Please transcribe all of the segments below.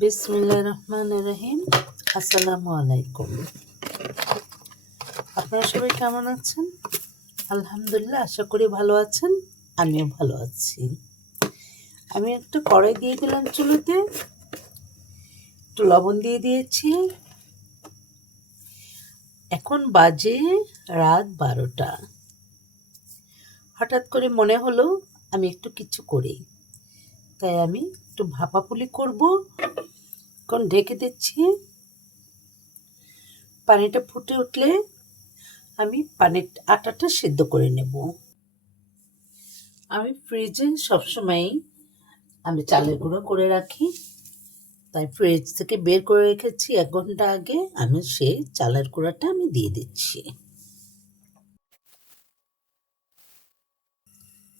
বিসমিল্লাহ রহমান রহিম। আসসালামু আলাইকুম আপনারা সবাই কেমন আছেন? আলহামদুলিল্লাহ, আশা করি ভালো আছেন, আমিও ভালো আছি। আমি একটা কড়াই দিয়ে দিলাম চুলোতে, একটু লবণ দিয়ে দিয়েছি। এখন বাজে রাত বারোটা। হঠাৎ করে মনে হলো আমি একটু কিছু করি, তাই আমি একটু ভাপা পুলি করব। এখন ঢেকে দিচ্ছি। পানিটা ফুটে উঠলে আমি পানির আটাটা সিদ্ধ করে নেব। আমি ফ্রিজে সবসময় আমি চালের গুঁড়ো করে রাখি। তাই ফ্রিজ থেকে বের করে রেখেছি এক ঘণ্টা আগে। আমি সেই চালের গুঁড়াটা আমি দিয়ে দিচ্ছি।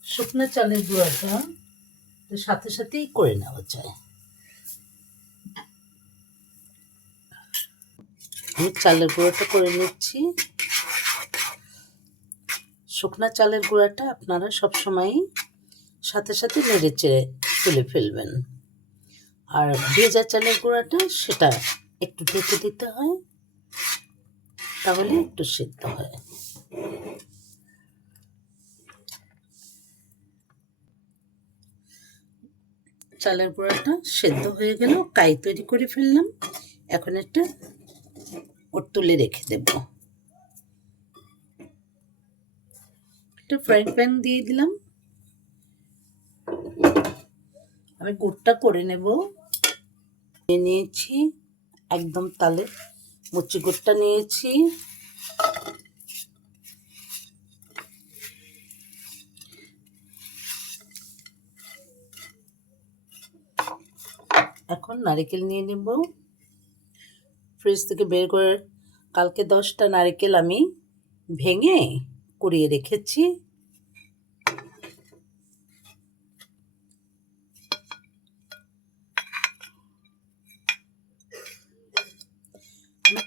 শুকনো চালের গুঁড়াটা সাথে সাথেই করে নেওয়া যায়। চালের গুঁড়োটা করে নিচ্ছি। শুকনা চালের গুঁড়াটা আপনারা সবসময়ই সাথে সাথে নেড়ে চেড়ে তুলে ফেলবেন। আর ভেজা চালের গুঁড়াটা সেটা একটু ঢেকে দিতে হয়, তাহলে একটু সিদ্ধ হয়। চালের গুঁড়াটা সেদ্ধ হয়ে গেল, কাই তৈরি করে ফেললাম। এখন একটা ওর তুলে রেখে দেব। একটা ফ্রাইং প্যান দিয়ে দিলাম। আমি গুড়টা করে নেব। নিয়ে নিয়েছি, একদম তালে মুচি গুড়টা নিয়েছি। এখন নারিকেল নিয়ে নেব। ফ্রিজ থেকে বের করে কালকে দশটা নারিকেল আমি ভেঙে কুড়িয়ে রেখেছি।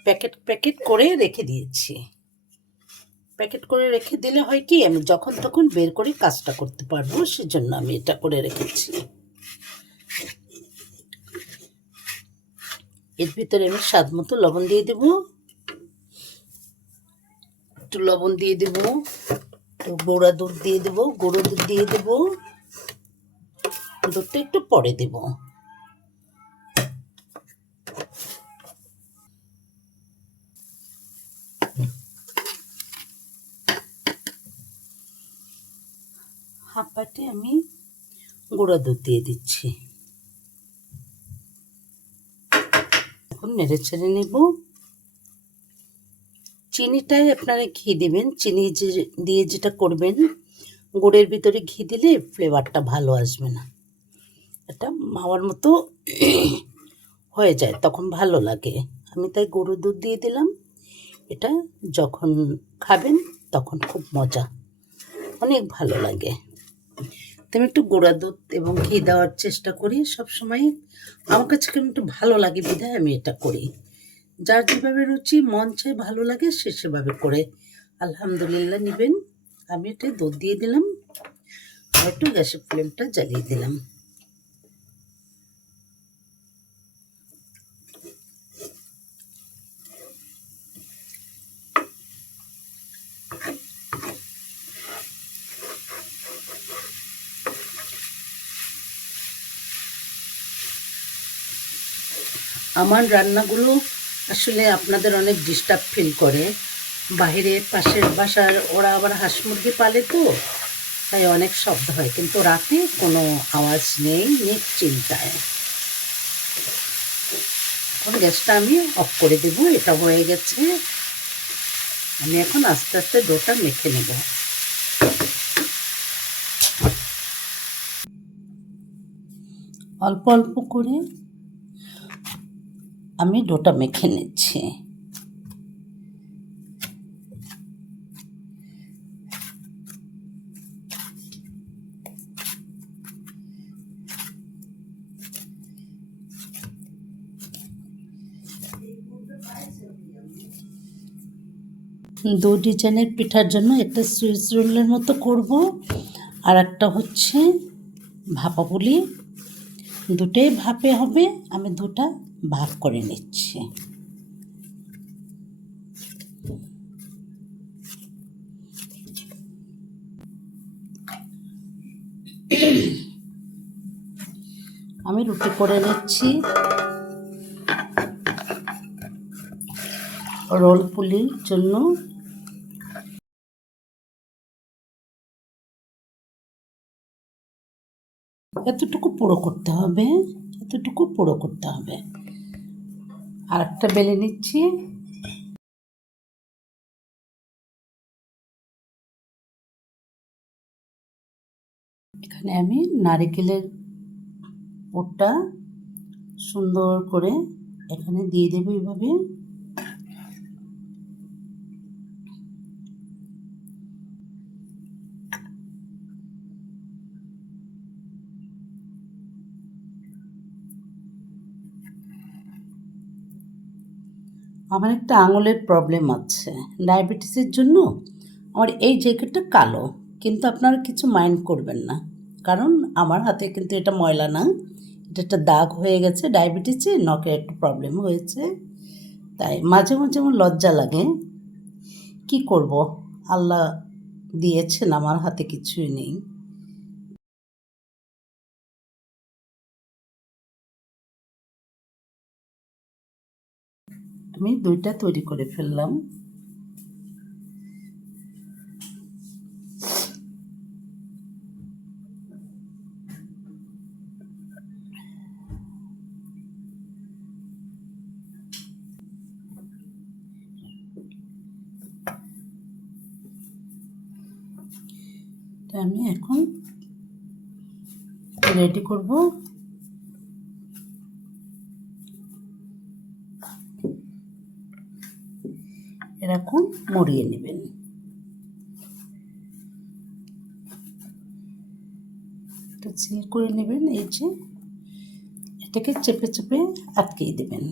প্যাকেট প্যাকেট করে রেখে দিয়েছি। প্যাকেট করে রেখে দিলে হয় কি, আমি যখন তখন বের করে কাজটা করতে পারব, সেজন্য আমি এটা করে রেখেছি। এর ভিতরে আমি স্বাদ মতো লবণ দিয়ে দেব। একটু লবণ দিয়ে দেব। একটু গোড়া দুধ দিয়ে দেব, গুঁড়ো দুধ দিয়ে দেব। দুধটা একটু পরে দেব। হাফ বাটি আমি গুঁড়া দুধ দিয়ে দিচ্ছি এখন নেড়ে ছেড়ে নেব। চিনিটাই আপনারা ঘি দেবেন। চিনি যে, দিয়ে যেটা করবেন, গুড়ের ভিতরে ঘি দিলে ফ্লেভারটা ভালো আসবে না। এটা মাওয়ার মতো হয়ে যায়, তখন ভালো লাগে। আমি তাই গরু দুধ দিয়ে দিলাম। এটা যখন খাবেন, তখন খুব মজা। অনেক ভালো লাগে। আমি একটু গোড়া দুধ এবং ঘি দেওয়ার চেষ্টা করি। সব সময় আমার কাছে কেমন একটু ভালো লাগে বিধায় আমি এটা করি। যার যেভাবে রুচি, মন চাই ভালো লাগে সে সেভাবে করে। আলহামদুলিল্লাহ নেবেন। আমি এটা দুধ দিয়ে দিলাম। আর একটু গ্যাসের ফ্লেমটা জ্বালিয়ে দিলাম। আমার রান্নাগুলো আসলে আপনাদের অনেক ডিস্টার্ব ফিল করে। বাইরে পাশের বাসার ওরা আবার হাঁস মুরগি পালে তো, তাই অনেক শব্দ হয়। কিন্তু রাতে কোনো আওয়াজ নেই, নিশ্চিন্তায়। এখন গ্যাসটা আমি অফ করে দেবো, এটা হয়ে গেছে। আমি এখন আস্তে আস্তে ডোটা মেখে নেব। অল্প অল্প করে আমি ডোটা মেখে নিচ্ছি। দু ডিজাইনের পিঠার জন্য একটা সুইচ রোলের মতো করব, আর একটা হচ্ছে ভাপা দুটোই ভাপে হবে, আমি দুটা ভাগ করে নিচ্ছি। আমি রুটি করে নিচ্ছি। রোল পুলির জন্য। এতটুকু পুরো করতে হবে, এতটুকু পুরো করতে হবে। আর একটা বেলে নিচ্ছি। এখানে আমি নারিকেলের ওটা সুন্দর করে এখানে দিয়ে দেবো এইভাবে আমার একটা আঙুলের প্রবলেম আছে। ডায়াবেটিসের জন্য আমার এই জ্যাকেটটা কালো, কিন্তু আপনারা কিছু মাইন্ড করবেন না। কারণ আমার হাতে কিন্তু এটা ময়লা না, এটা একটা দাগ হয়ে গেছে ডায়াবেটিসে নখে একটু প্রবলেম হয়েছে। তাই মাঝে মাঝে আমার লজ্জা লাগে। কি করব? আল্লাহ দিয়েছেন, আমার হাতে কিছুই নেই। আমি দুইটা তৈরি করে ফেললাম। আমি এখন রেডি করব। এরকম মরিয়ে নেবেন। এটা সিল করে নেবেন, এই যে এটাকে চেপে চেপে আটকিয়ে দেবেন।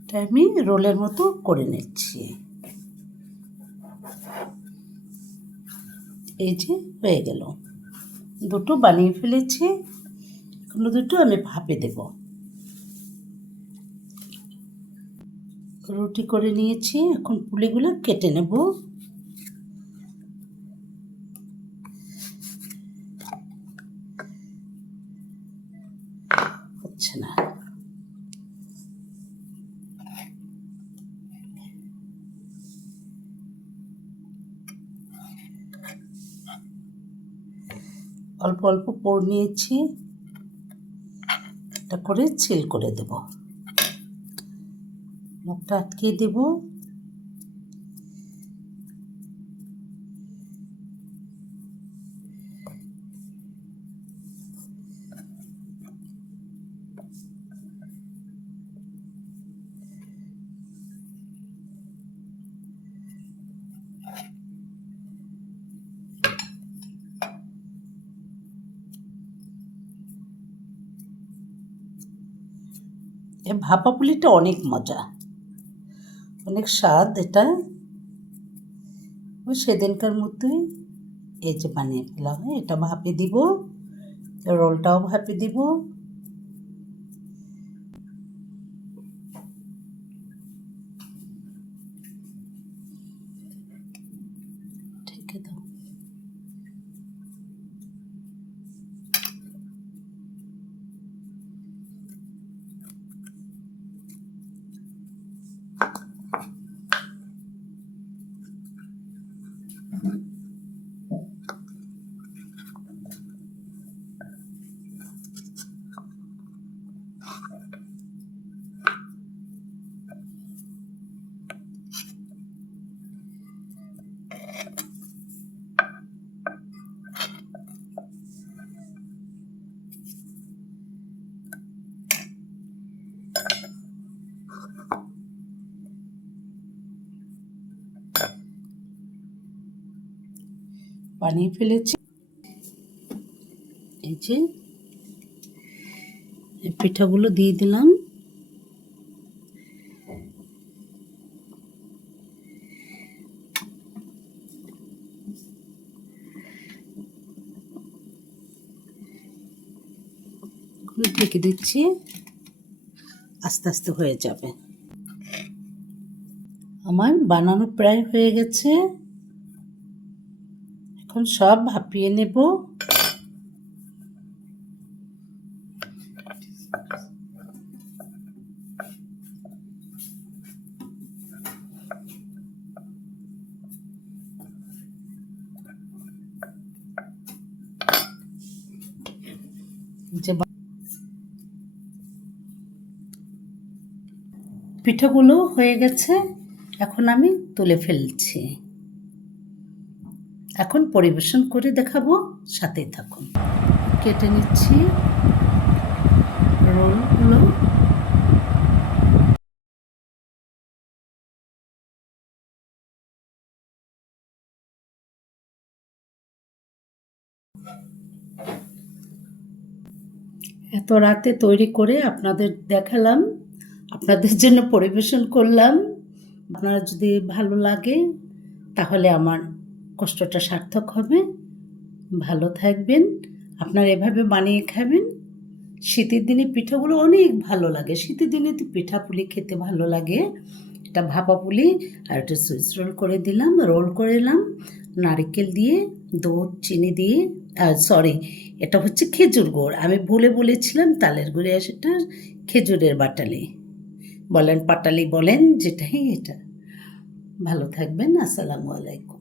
এটা আমি রোলের মতো করে নিচ্ছি। এই যে হয়ে গেল। দুটো বানিয়ে ফেলেছি। এখনও দুটো আমি ভাপে দেব। রুটি করে নিয়েছি, এখন পুলিগুলো কেটে নেব। হচ্ছে না। অল্প অল্প পোড় নিয়েছি এটা করে ছিল করে দেব। মুখটা আটকিয়ে দেব। ভাপা পুলিটা অনেক মজা। অনেক স্বাদ এটা। ওই সেদিনকার মতোই এই যে বানিয়ে ফেলা হয় এটা ভাপে দিব, রোলটাও ভাপে দিব। ঠিক দাও বানিয়ে ফেলেছি। এই যে পিঠাগুলো দিয়ে দিলাম। ঢেকে দিচ্ছি। আস্তে আস্তে হয়ে যাবে। আমার বানানো প্রায় হয়ে গেছে। এখন সব ভাপিয়ে নেব। পিঠাগুলো হয়ে গেছে। এখন আমি তুলে ফেলছি। এখন পরিবেশন করে দেখাবো, সাথেই থাকুন। কেটে নিচ্ছি। রোলগুলো এত রাতে তৈরি করে আপনাদের দেখালাম, আপনাদের জন্য পরিবেশন করলাম। আপনারা যদি ভালো লাগে, তাহলে আমার কষ্টটা সার্থক হবে। ভালো থাকবেন, আপনারা এভাবে বানিয়ে খাবেন। শীতের দিনে পিঠাগুলো অনেক ভালো লাগে। শীতের দিনে তো পিঠা পুলি খেতে ভালো লাগে। এটা ভাপা পুলি আর একটা সুইচ রোল করে দিলাম, রোল করে দিলাম নারকেল দিয়ে, দুধ, চিনি দিয়ে সরি, এটা হচ্ছে খেজুর গুড়। আমি ভুলে বলেছিলাম, তালের গুড়ে সেটা খেজুরের বাটালি। বলেন পাটালি বলেন যেটাই এটা। ভালো থাকবেন আসসালামু আলাইকুম।